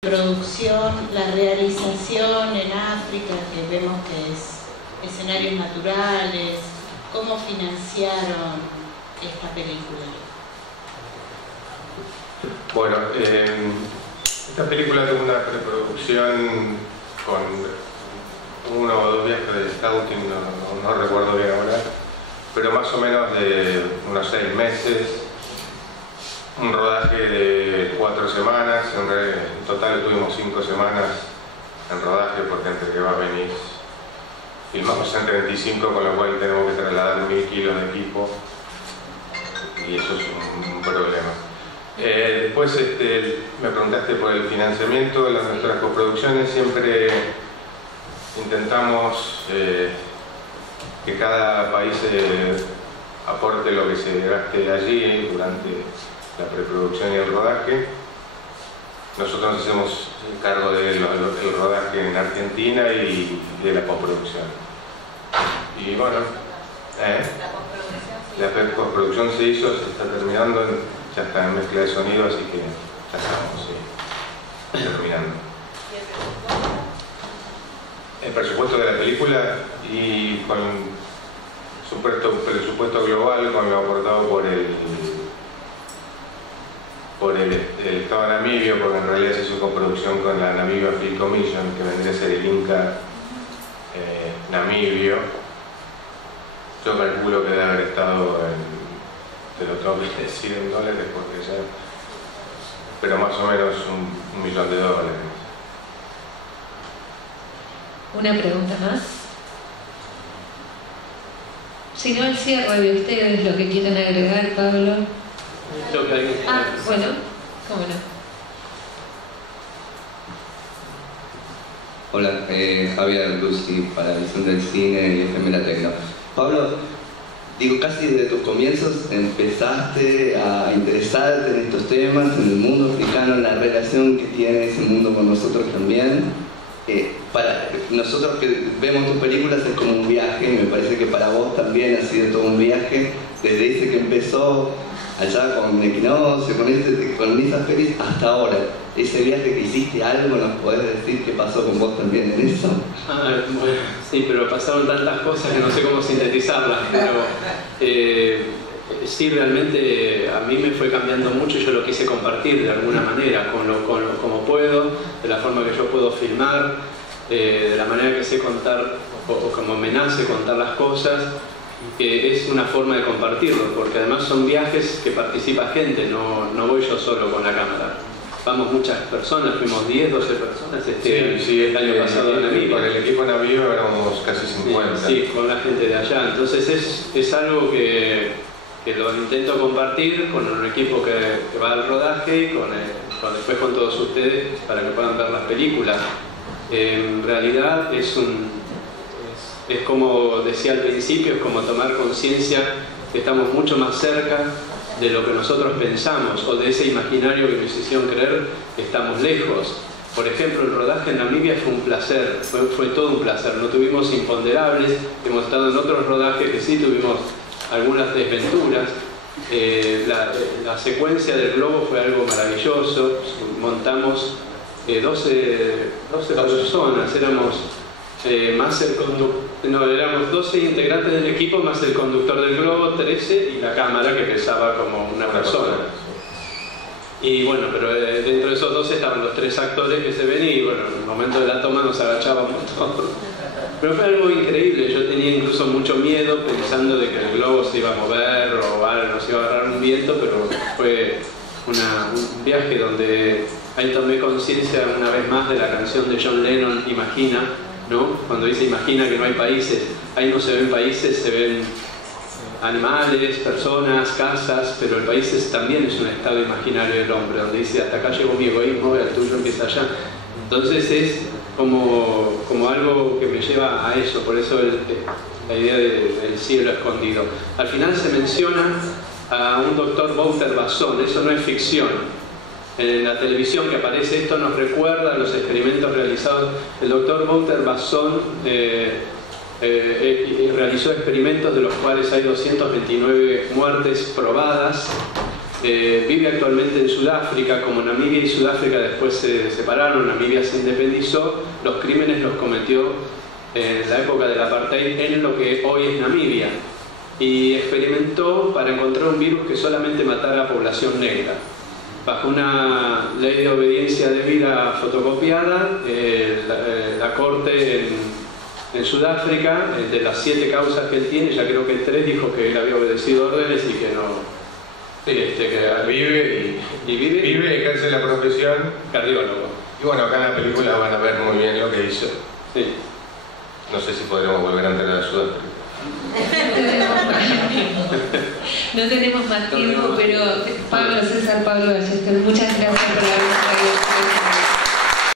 Producción, la realización en África, que vemos que es escenarios naturales, ¿cómo financiaron esta película? Bueno, esta película tuvo una preproducción con 1 o 2 viajes de scouting, no recuerdo bien ahora, pero más o menos de unos 6 meses. Un rodaje de 4 semanas, en total tuvimos 5 semanas en rodaje porque entre que va a venir filmamos en 35, con lo cual tenemos que trasladar 1000 kilos de equipo y eso es un problema. Después me preguntaste por el financiamiento de nuestras coproducciones. Siempre intentamos que cada país aporte lo que se gaste allí durante la preproducción y el rodaje. Nosotros nos hacemos cargo del rodaje en Argentina y de la coproducción. Y bueno, la coproducción se hizo, se está terminando, ya está en mezcla de sonido, así que ya estamos terminando. El presupuesto de la película, y con presupuesto global, con lo aportado por el Estado de Namibia, porque en realidad se hizo coproducción con la Namibia Film Commission, que vendría a ser el Inca namibio. Yo calculo que debe haber estado te lo tengo que decir en dólares, porque ya, pero más o menos $1 millón. ¿Una pregunta más? Si no, el cierre de ustedes, lo que quieran agregar, Pablo. Bueno, cómo no. Hola, Javier Lucy, para Visión del Cine y FM La Tecno. Pablo, digo, casi desde tus comienzos empezaste a interesarte en estos temas, en el mundo africano, en la relación que tiene ese mundo con nosotros también. Para nosotros que vemos tus películas es como un viaje, me parece que para vos también ha sido todo un viaje, desde ese que empezó allá con Equinoccio, con esas pelis, hasta ahora. Ese viaje que hiciste, ¿algo nos podés decir qué pasó con vos también en eso? Bueno, sí, pero pasaron tantas cosas que no sé cómo sintetizarlas, pero sí, realmente a mí me fue cambiando mucho y yo lo quise compartir de alguna manera, como puedo, de la forma que yo puedo filmar, de la manera que sé contar, o como me nace contar las cosas. Es una forma de compartirlo, porque además son viajes que participa gente, no voy yo solo con la cámara. Vamos muchas personas, fuimos 10, 12 personas el año pasado en Namibia. Con el equipo de Namibia éramos casi 50. Sí, con la gente de allá. Entonces es algo que lo intento compartir con un equipo que va al rodaje y después con todos ustedes para que puedan ver las películas. En realidad es como decía al principio, es como tomar conciencia que estamos mucho más cerca de lo que nosotros pensamos, o de ese imaginario que nos hicieron creer que estamos lejos. Por ejemplo, el rodaje en Namibia fue un placer, fue todo un placer. No tuvimos imponderables, hemos estado en otros rodajes que sí tuvimos algunas desventuras. La secuencia del globo fue algo maravilloso. Montamos 12 personas, éramos éramos 12 integrantes del equipo más el conductor del globo, 13, y la cámara que pesaba como una persona. Y bueno, pero dentro de esos 12 estaban los 3 actores que se ven y bueno, en el momento de la toma nos agachábamos todos. Pero fue algo increíble. Yo tenía incluso mucho miedo pensando de que el globo se iba a mover o algo, nos iba a agarrar un viento, pero fue un viaje donde ahí tomé conciencia una vez más de la canción de John Lennon, Imagina, ¿no? Cuando dice imagina que no hay países, ahí no se ven países, se ven animales, personas, casas, pero el país también es un estado imaginario del hombre, donde dice hasta acá llegó mi egoísmo y el tuyo empieza allá. Entonces es como algo que me lleva a eso, por eso la idea del cielo escondido. Al final se menciona a un doctor Wouter Basson, eso no es ficción. En la televisión que aparece esto nos recuerda a los experimentos realizados. El doctor Wouter Basson realizó experimentos de los cuales hay 229 muertes probadas vive actualmente en Sudáfrica. Como Namibia y Sudáfrica después se separaron, Namibia se independizó, los crímenes los cometió en la época del apartheid en lo que hoy es Namibia, y experimentó para encontrar un virus que solamente matara a población negra. Bajo una ley de obediencia debida fotocopiada, la corte en Sudáfrica, de las 7 causas que él tiene, ya creo que en 3 dijo que él había obedecido órdenes y que no... que vive, ejerce la profesión cardiólogo. Y bueno, acá en la película van a ver muy bien lo que hizo. Sí. No sé si podremos volver a entrar a Sudáfrica. No tenemos más tiempo, pero Pablo César, Pablo Ballester, muchas gracias por haber estado.